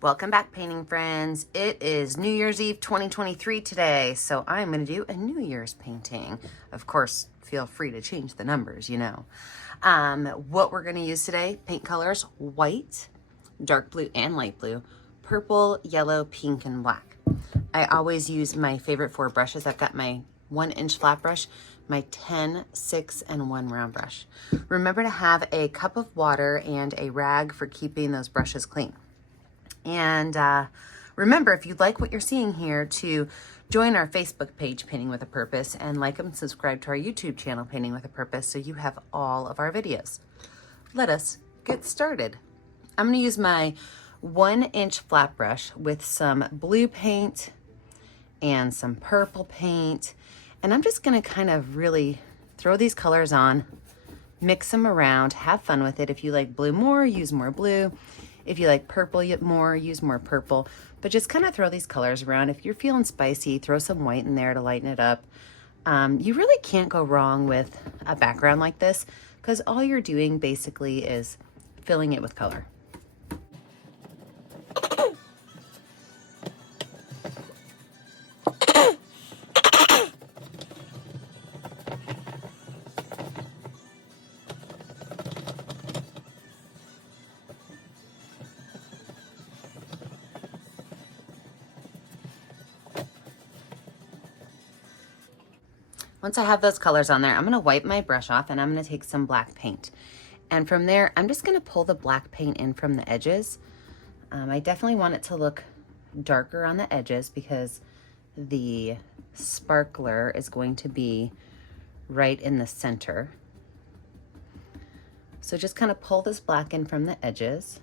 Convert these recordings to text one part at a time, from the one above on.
Welcome back, painting friends. It is New Year's Eve 2023 today, so I'm going to do a New Year's painting. Of course, feel free to change the numbers, you know. What we're going to use today, paint colors, white, dark blue and light blue, purple, yellow, pink, and black. I always use my favorite 4 brushes. I've got my 1-inch flat brush, my 10, 6, and 1 round brush. Remember to have a cup of water and a rag for keeping those brushes clean. And remember, if you like what you're seeing here, to join our Facebook page, Painting with a Purpose, and like and subscribe to our YouTube channel, Painting with a Purpose, so you have all of our videos. Let us get started. I'm going to use my 1-inch flat brush with some blue paint and some purple paint, and I'm just going to kind of really throw these colors on, mix them around, have fun with it. If you like blue more, use more blue. If you like purple more, use more purple, but just kind of throw these colors around. If you're feeling spicy, throw some white in there to lighten it up. You really can't go wrong with a background like this, because all you're doing basically is filling it with color. Once I have those colors on there, I'm gonna wipe my brush off and I'm gonna take some black paint. And from there, I'm just gonna pull the black paint in from the edges. I definitely want it to look darker on the edges because the sparkler is going to be right in the center. So just kind of pull this black in from the edges.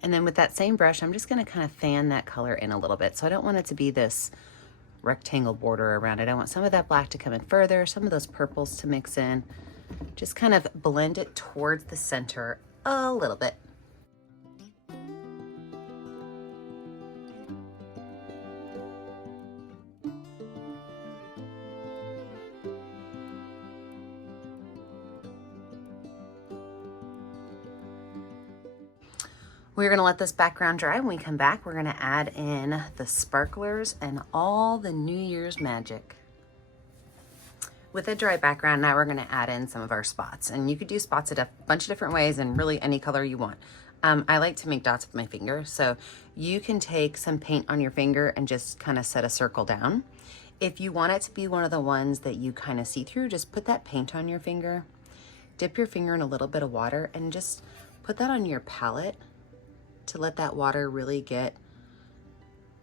And then with that same brush, I'm just gonna kind of fan that color in a little bit. So I don't want it to be this rectangle border around it. I want some of that black to come in further, some of those purples to mix in. Just kind of blend it towards the center a little bit. We're gonna let this background dry. When we come back, we're gonna add in the sparklers and all the New Year's magic. With a dry background, now we're gonna add in some of our spots. And you could do spots a bunch of different ways and really any color you want. I like to make dots with my finger. So you can take some paint on your finger and just kind of set a circle down. If you want it to be one of the ones that you kind of see through, just put that paint on your finger, dip your finger in a little bit of water and just put that on your palette to let that water really get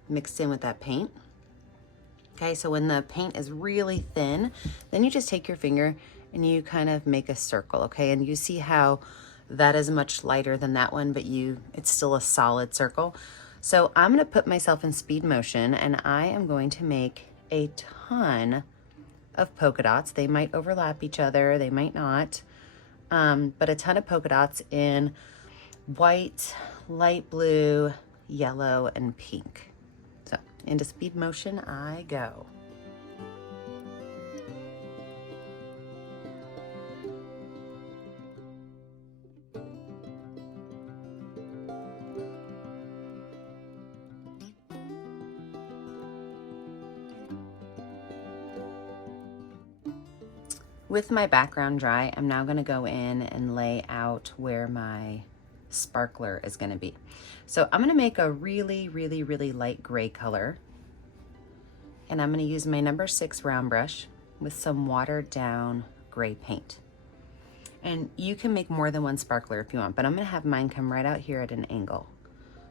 mixed in with that paint. Okay, so when the paint is really thin, then you just take your finger and you kind of make a circle, okay? And you see how that is much lighter than that one, but it's still a solid circle. So I'm gonna put myself in speed motion and I am going to make a ton of polka dots. They might overlap each other, they might not, but a ton of polka dots in white, light blue, yellow, and pink. So into speed motion I go. With my background dry, I'm now going to go in and lay out where my sparkler is going to be. So I'm going to make a really, really, really light gray color. And I'm going to use my number 6 round brush with some watered down gray paint. And you can make more than one sparkler if you want, but I'm going to have mine come right out here at an angle.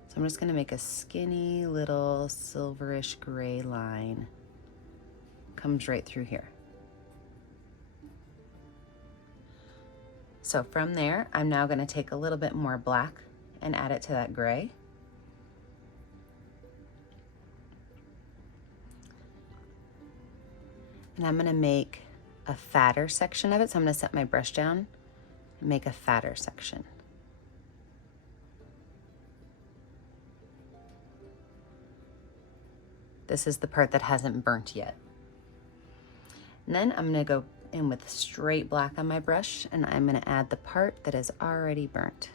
So I'm just going to make a skinny little silverish gray line. Comes right through here. So from there, I'm now going to take a little bit more black and add it to that gray. And I'm going to make a fatter section of it. So I'm going to set my brush down and make a fatter section. This is the part that hasn't burnt yet. And then I'm gonna go in with straight black on my brush, and I'm gonna add the part that is already burnt.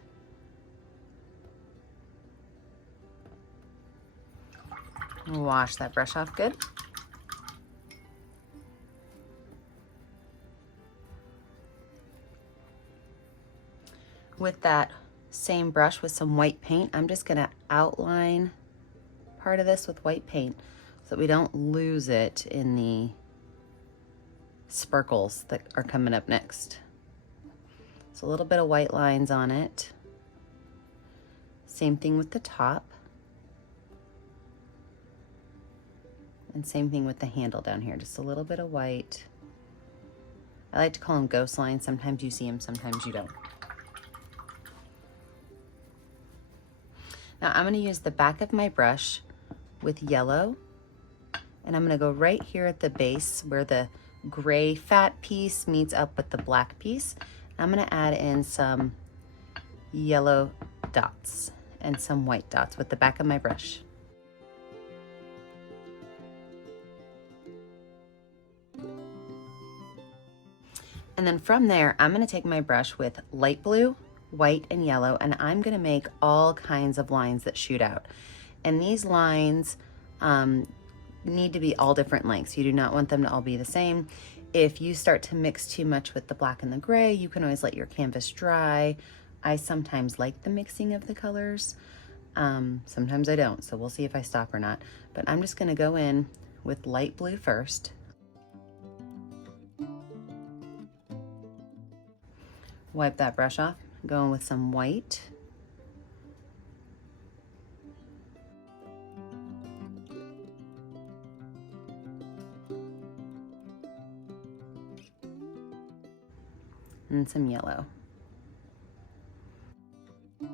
Wash that brush off good. With that same brush with some white paint, I'm just gonna outline part of this with white paint so that we don't lose it in the sparkles that are coming up next. So a little bit of white lines on it. Same thing with the top. And same thing with the handle down here, just a little bit of white. I like to call them ghost lines. Sometimes you see them, sometimes you don't. Now I'm gonna use the back of my brush with yellow, and I'm gonna go right here at the base where the gray fat piece meets up with the black piece. I'm gonna add in some yellow dots and some white dots with the back of my brush. And then from there, I'm gonna take my brush with light blue, white, and yellow, and I'm gonna make all kinds of lines that shoot out. And these lines need to be all different lengths. You do not want them to all be the same. If you start to mix too much with the black and the gray, you can always let your canvas dry. I sometimes like the mixing of the colors. Sometimes I don't, so we'll see if I stop or not. But I'm just gonna go in with light blue first. Wipe that brush off, go in with some white. And some yellow. All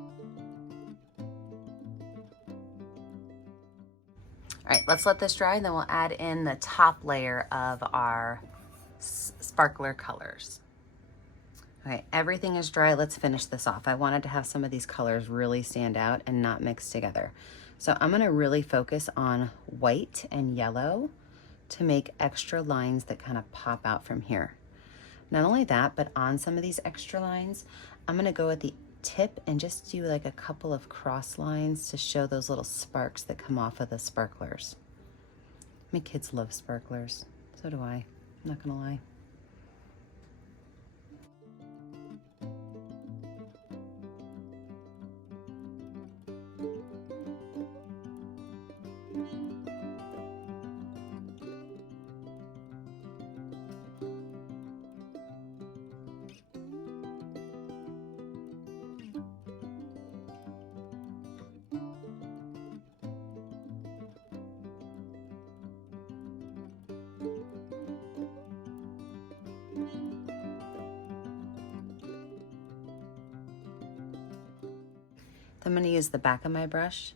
right, let's let this dry, and then we'll add in the top layer of our sparkler colors. Okay, everything is dry. Let's finish this off. I wanted to have some of these colors really stand out and not mix together. So I'm gonna really focus on white and yellow to make extra lines that kind of pop out from here. Not only that, but on some of these extra lines, I'm gonna go at the tip and just do like a couple of cross lines to show those little sparks that come off of the sparklers. My kids love sparklers. So do I. I'm not gonna lie. I'm going to use the back of my brush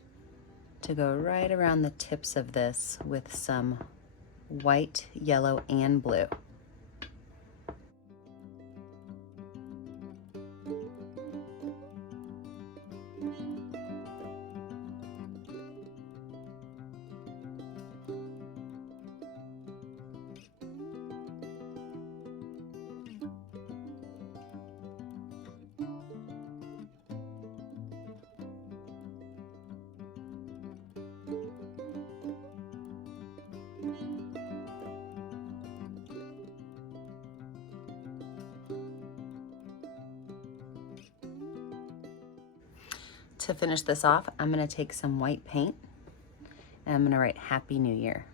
to go right around the tips of this with some white, yellow, and blue. To finish this off, I'm going to take some white paint and I'm going to write Happy New Year.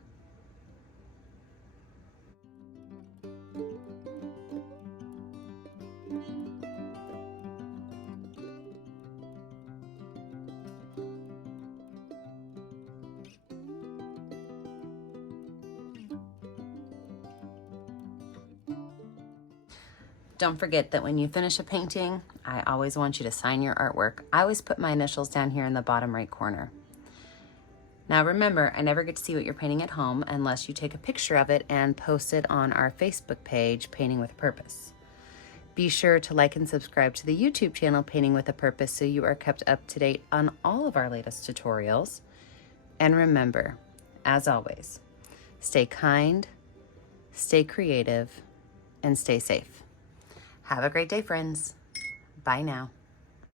Don't forget that when you finish a painting, I always want you to sign your artwork. I always put my initials down here in the bottom right corner. Now remember, I never get to see what you're painting at home unless you take a picture of it and post it on our Facebook page, Painting with a Purpose. Be sure to like and subscribe to the YouTube channel, Painting with a Purpose, so you are kept up to date on all of our latest tutorials. And remember, as always, stay kind, stay creative, and stay safe. Have a great day, friends. Bye now.